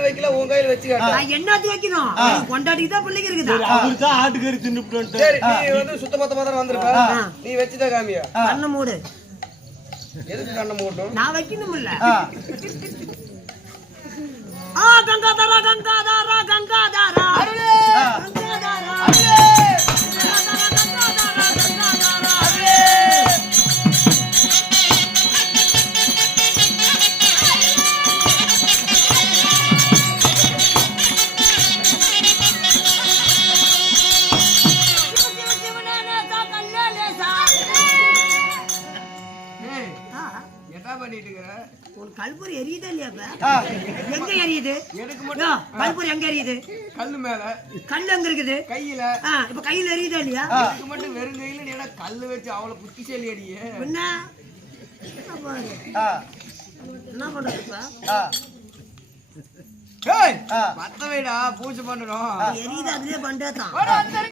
வைக்கல உன் கையில வச்சு கேட்டா என்னது வைக்கணும் கொண்டாடிக்கு தான் பிள்ளைங்க இருக்குதா அவருக்கு தான் ஆட்டுக்கறி தின்னுட்டு சரி நீ வந்து சுத்தமத்தமா தான் வந்திருக்க நீ வச்சுதா காமியா கண்ண மூடு எதுக்கு கண்ண மூட்டும் நான் வைக்கணும் இல்ல கங்காதாரா கங்காதாரா கங்காதாரா கங்காதாரா கல்பூரி எரியுதா இல்லையா எங்க எரியுது எனக்கு மட்டும் கல்பூரி எங்க எரியுது கல்லு மேல கல்லு எங்க இருக்குது கையில இப்ப கையில எரியுதா இல்லையா எனக்கு மட்டும் வெறும் கையில நீ கல்லு வச்சு அவளை புத்திசாலி அடியே என்ன என்ன பண்றதுப்பா பத்த வைடா பூஜை பண்ணணும் எரியுது அதுலயே பண்றதான்